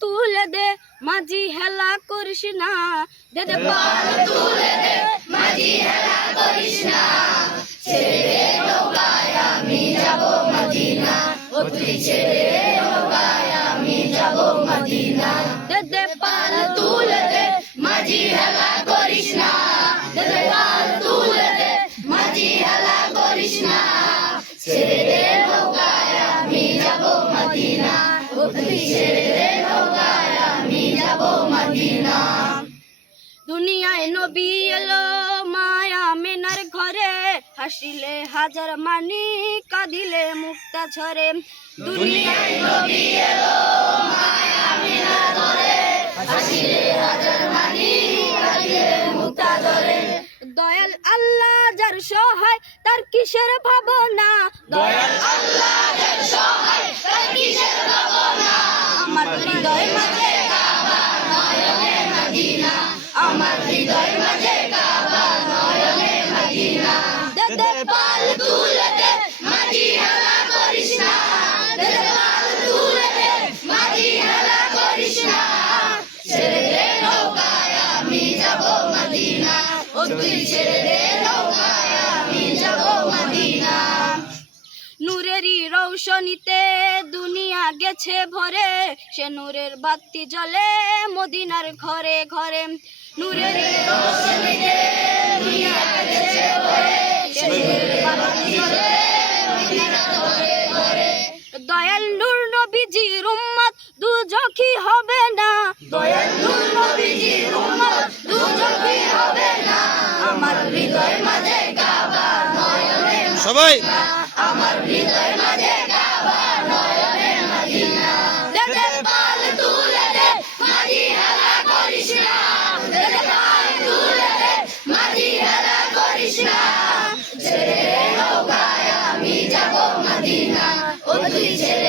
তুলে দে মাঝি হেলা করিস না, দে দে পাল তুলে দে মাঝি হেলা করিস না, ছেড়ে নৌকায় আমি যাব মদিনা, ও তুই ছেড়ে নৌকায় আমি যাব মদিনা, দে দে পাল তুলে দে মাঝি হেলা করিস না, দে দে পাল তুলে দে মাঝি হেলা করিস না, ছেড়ে নৌকায় আমি যাব মদিনা, ও তুই ছেড়ে নৌকায় আমি যাব মদিনা। দুনিয়ায় নবী এলো মায়া মেনার ঘরে, হাসিলে হাজার মানি কাঁদিলে মুক্তা ঝরে, দুনিয়ায় নবী এলো মায়া মেনার ঘরে, হাসিলে হাজার মানি কাঁদিলে মুক্তা ঝরে, দয়াল আল্লাহ যার সহায় তার কিসের ভাবনা, দয়াল আল্লাহ যার সহায় তার কিসের ভাবনা, আমার হৃদয় মাঝে কাবা নয়নে মদিনা, আমার হৃদয় মাঝে কাবা নয়নে মদিনা, দে দে পাল তুলে দে মাঝি হেলা করিস না, দে দে পাল তুলে দে মাঝি হেলা করিস না, ছেড়ে দে নৌকায় আমি যাব মদিনা, ও তুই ছেড়ে দে নৌকায় আমি যাব মদিনা। নূরেরই রৌশনীতে দুনিয়া গেছে ভরে, সে নূরের বাতি জ্বলে মদিনার ঘরে ঘরে, নূরেরই রৌশনীতে দুনিয়া গেছে ভরে, সে নূরের বাতি জ্বলে মদিনার ঘরে ঘরে, দয়াল নূর নবীজির উম্মত দুজখী হবে না, দয়াল নূর নবীজির উম্মত দুজখী হবে না, আমার হৃদয় মাঝে কাবা নয়নে সবাই আমার হৃদয় মাঝে কাবা নয়নে মদিনা, দে দে পাল তুলে দে মাঝি হেলা করিস না, দে দে পাল তুলে দে মাঝি হেলা করিস না, ছেড়ে নৌকায় আমি যাব মদিনা, ও তুই ছেড়ে